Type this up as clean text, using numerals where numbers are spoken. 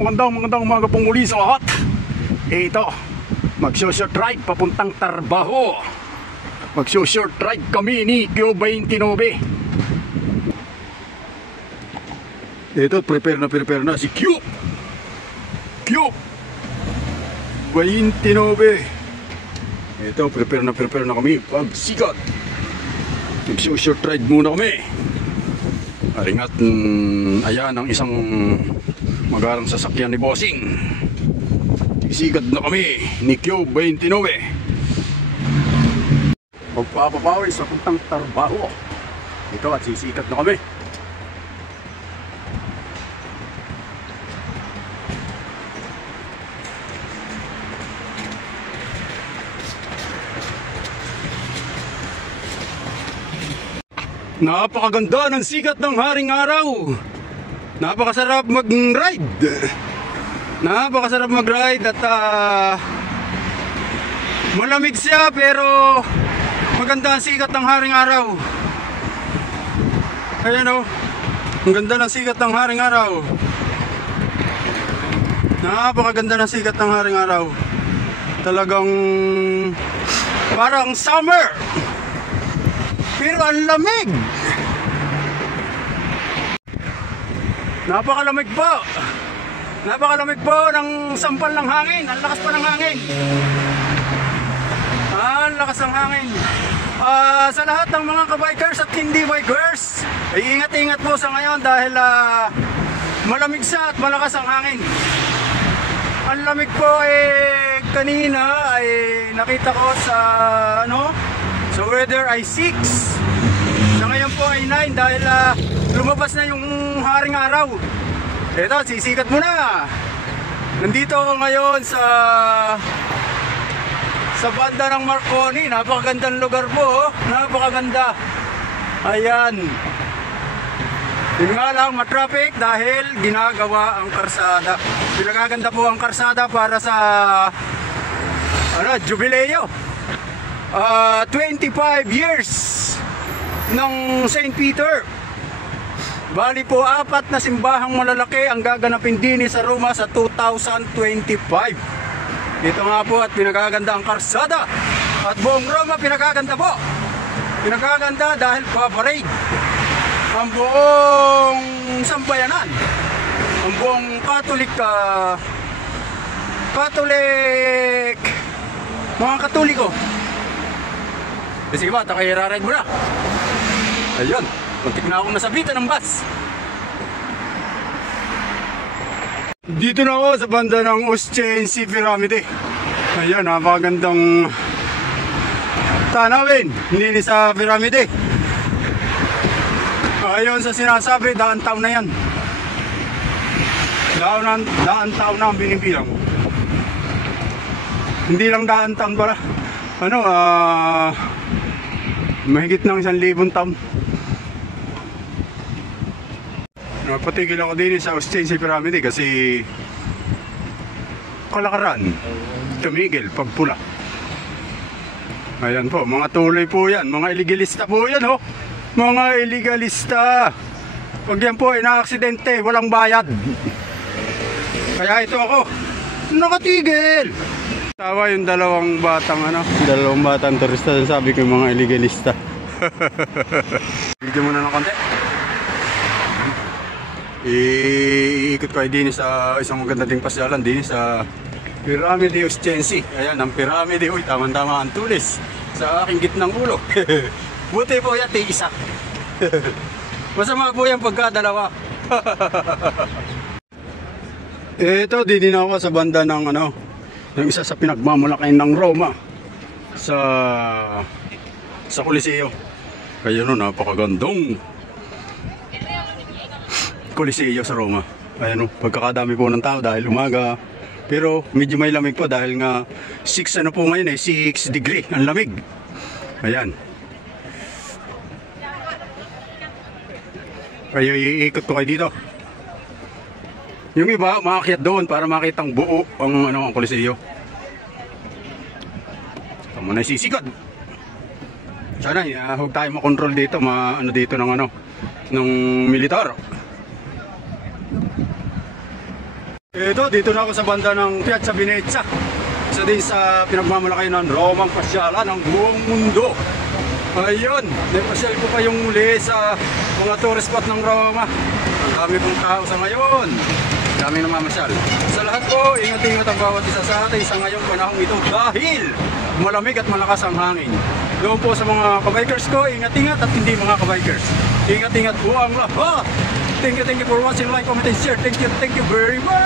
Magandang umaga pong muli sa lahat. Ito, magso-short ride papuntang Trabaho. Magso-short ride kami ni Q29. Ito, prepare na si Q29. Ito, prepare na kami. Pagsikat, magso-short ride muna kami. Aringat, ayan ang isang magarang sasakyan ni Bossing. Isigad na kami ni Q29. Magpapapawis sa puntang Trabaho. Ito at sisikat na kami. Napakaganda ng sikat ng haring araw. Napakasarap mag-ride. At malamig siya pero maganda ang sikat ng haring araw. Ayan o, ang ganda ng sikat ng haring araw. Napakaganda ng sikat ng haring araw. Talagang parang summer, pero ang lamig. Napakalamig po ng sampal ng hangin. Ang lakas pa ng hangin. Ang lakas ng hangin. Sa lahat ng mga kabikers at hindi bikers, ay ingat-ingat po sa ngayon dahil malamig siya at malakas ang hangin. Ang lamig po kanina ay nakita ko sa sa weather ay 6. Sa ngayon po ay 9 dahil lumabas na yung haring araw. Ito, sisikat muna. Nandito ako ngayon sa banda ng Marconi. Napakagandang lugar po. Napakaganda. Ayan. Yun nga lang, matraffic dahil ginagawa ang karsada. Pinagaganda po ang karsada para sa jubileo. 25 years ng St. Peter. Bali po, 4 na simbahang malalaki ang gaganapin din sa Roma sa 2025. Dito nga po at pinagaganda ang karsada. At buong Roma pinagaganda po. Pinagaganda dahil paparade ang buong sambayanan. Ang buong Catholic mga Katoliko. Sige ba, takay-ride mo na. Ayun, muntik na akong nasabitan ng bus. Dito na ako sa banda ng Ostiense Pyramide. Ayan, napakagandang tanawin. Hindi sa Pyramide. Ayon sa sinasabi, daan taon na yan. Daan taon na ang binibilang. Hindi lang daan taon pala. Mahigit ng 1,000 taon. Nagpatigil ako din sa Ostiense Pyramide kasi kalakaran, tumigil pagpula. Ayan po, mga tuloy po yan, mga illegalista po yan ho. Mga illegalista. Pag yan po ay na-aksidente, walang bayad. Kaya ito ako, nakatigil. Tawa yung dalawang batang turista, sabi ko yung mga illegalista. Video muna ng konti. Iikot ko din sa isang maganda ding pasyalan din sa Pyramide Ostiense. Ayan, ang Pyramide, uy, tama-tama ang tulis sa aking gitnang ulo. Buti po yan, isa. Masama po yan pagkadalawa. Ito, din ako sa banda ng ng isa sa pinagmamalaki ng Roma sa Coliseo. Kaya napakagandong Coliseo sa Roma. Ayan pagkakadami po ng tao dahil umaga. Pero medyo may lamig po dahil nga 6 po ngayon 6 degree ang lamig. Ayan. Kaya iikot ko kayo dito. Yung iba maakyat doon para makitang buo ang Coliseo. Tama na sisikad. Sana huwag tayo makontrol dito, dito ng ng militar. Dito na ako sa banda ng Piazza Venezia. Isa din sa pinagmamalaki ng Romang pasyalan ng buong mundo. Ayun, napasyal ko pa yung muli sa mga tourist spot ng Roma. Ang dami pong tao sa ngayon. Daming namamasyal. Sa lahat po, ingat-ingat ang bawat isa sa atin sa ngayong panahong ito dahil malamig at malakas ang hangin. Doon po sa mga kabikers ko, ingat-ingat at hindi mga kabikers. Ingat-ingat po ang lahat. Thank you for watching, like, comment, and share. Thank you very much.